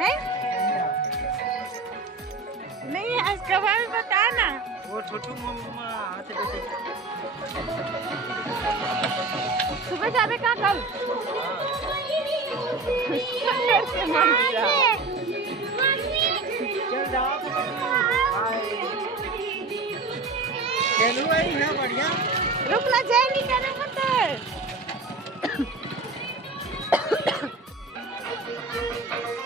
है नहीं इसका बारे में बता ना। वो छोटू मम्मा आते थे सुबह जावे कहाँ कल बढ़िया रुकना जाएंगी क्या नहीं पता।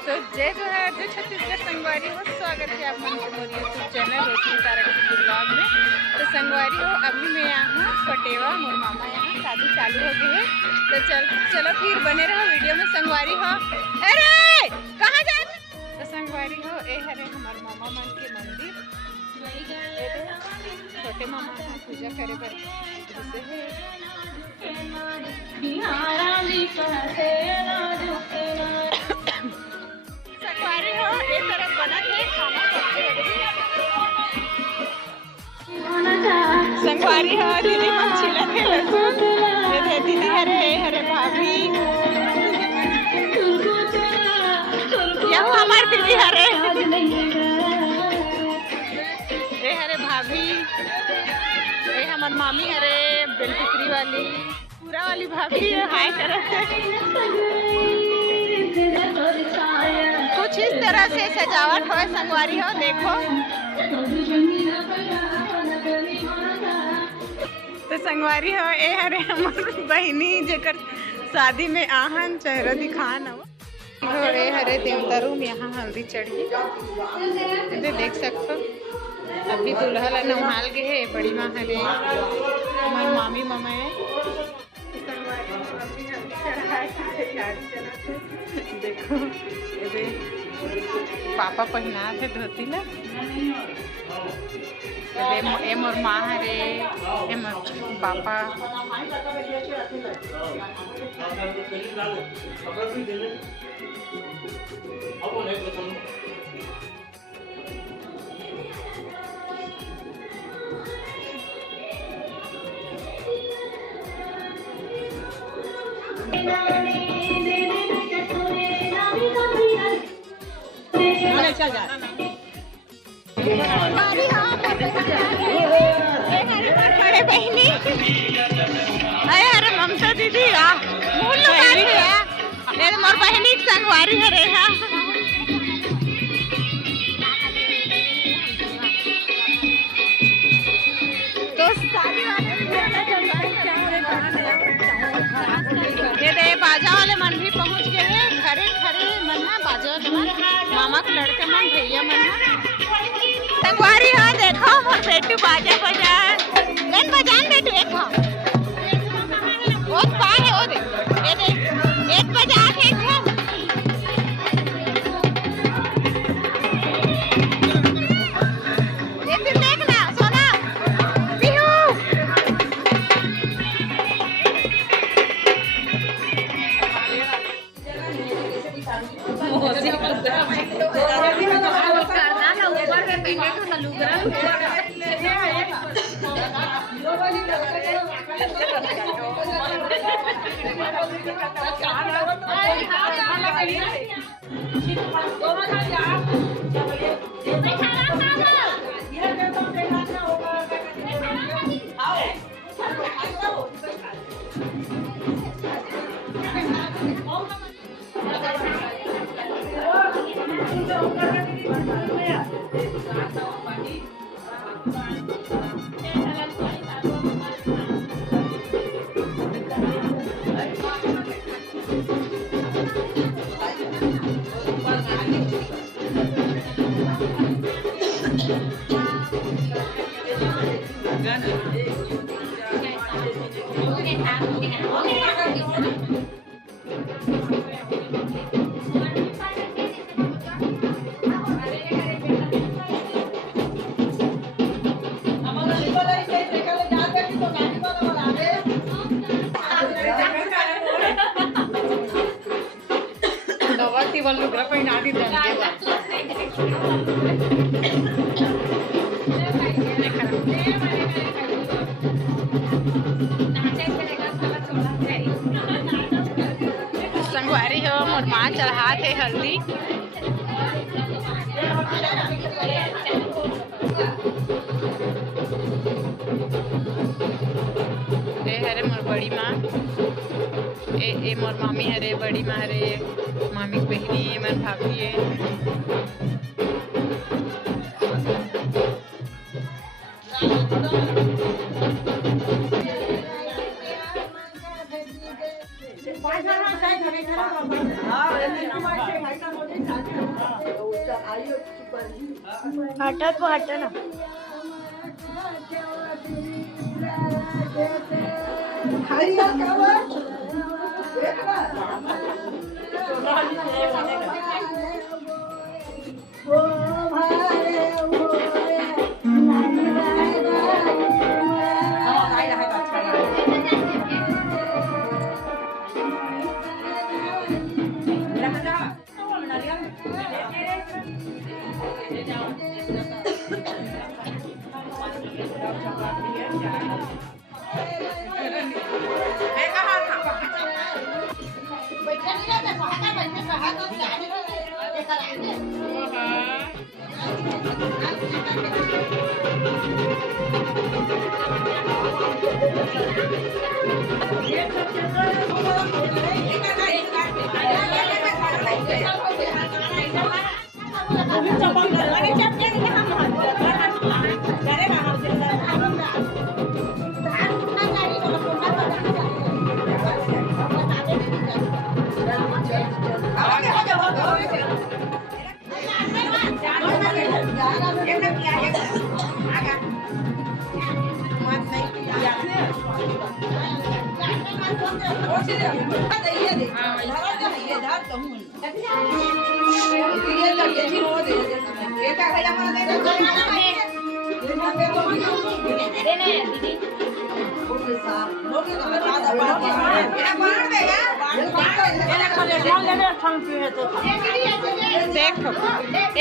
तो जय जो है जो छत्तीसगढ़ संगवारी हो, स्वागत है आप मन के मोर यूट्यूब चैनल रोशनी तारा के ब्लॉग में। तो संगवारी हो अभी मैं यहाँ पटेवा मोर मामा यहाँ शादी चालू हो गई है। तो चलो फिर बने रहो वीडियो में संगवारी हो। अरे कहाँ जा रहे? तो संगवारी हो ए हरे हमारे मामा मन के मंदिर, छोटे मामा यहाँ पूजा करे बर संगवारी हो ए तरफ बना है खाना संगवारी हो दीदी मच्छी लगे लहसुन ये दीदी हरे हरे भाभी यह हमारे दीदी हरे ए हरे भाभी ए हमार मामी हरे बेलटिकरी वाली पूरा वाली भाभी हाय तरह से कुछ इस तरह से सजावट हो संगवारी हो। देखो तो संगवारी हो ए हरे हमार बहनी जेकर शादी में आहन चेहरा दिखान हो ए हरे देवता रूम यहाँ हल्दी चढ़ी देख सकते। अभी दूल्हा ला नहाल गए है बड़ी माँ हरे हमार मामी मामा है। देखो ये पापा पहना थे धोती ला ए मोर माँ हरे ए मोर पापा बहनी अरे ममता दीदी मोर बहनी संगवारी हरे हा तो ये दे बाजा वाले मन भी पहुंच गए हैं घरे घरे मन है बाजा वाले मन मामा के लड़के मन भैया मन है संगवारी हो। देखो मोर बेटू बाजा बजान गन बजान बेटू एक भाव वो पाए है वो दे ये दे एक बजा के एक भाव ये फिर देखना सोना बिहू వాళ్ళు గ్రపైన ఆడిద్దాం मोर माँ चढ़ात हे हल्दी। ए हरे मोर बड़ी माँ, ए मोर मामी हरे, बड़ी माँ हरे, मामी के बहिनी ए मन भाभी है। हटा तो हटा ना।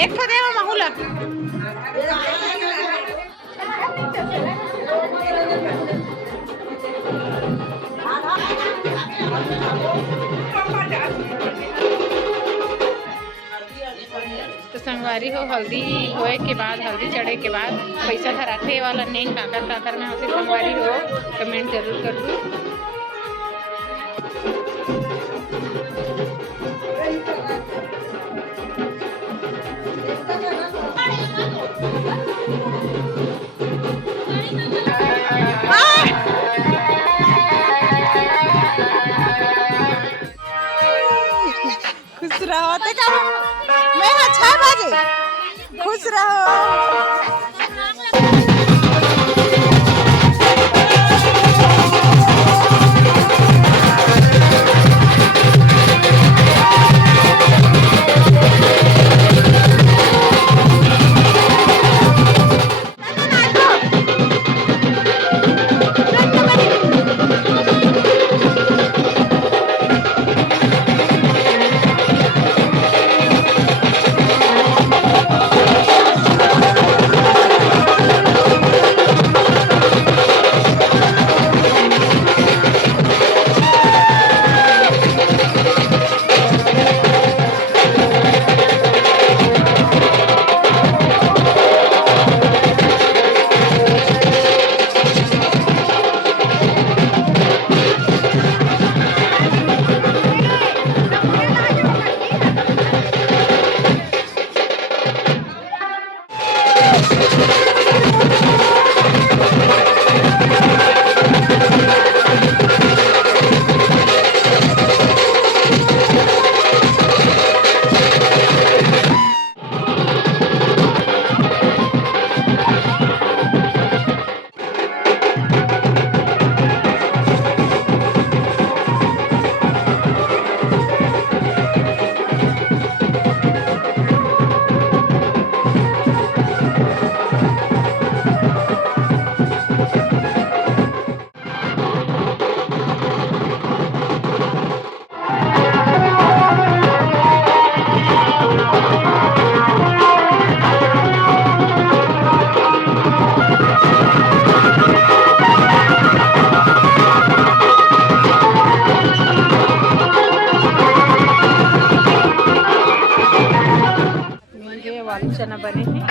एक ठो देवा माहूला तो संगवारी हो हल्दी होए के बाद, हल्दी चढ़े के बाद पैसा धराथे वाला नहीं काकर काकर में होते संगवारी हो, कमेंट जरूर कर दो। खुश रहो ते का मैं 6 बजे खुश रहो। दाल चना बने हैं।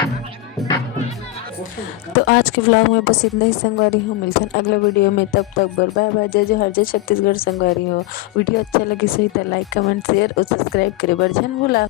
तो आज के व्लॉग में बस इतना ही संगवारी हो। मिलते हैं अगले वीडियो में, तब तक बाय बाय। जय जोहार, जय छत्तीसगढ़ संगवारी हो। वीडियो अच्छा लगी सही तो लाइक कमेंट शेयर और सब्सक्राइब करे बर झन भूला।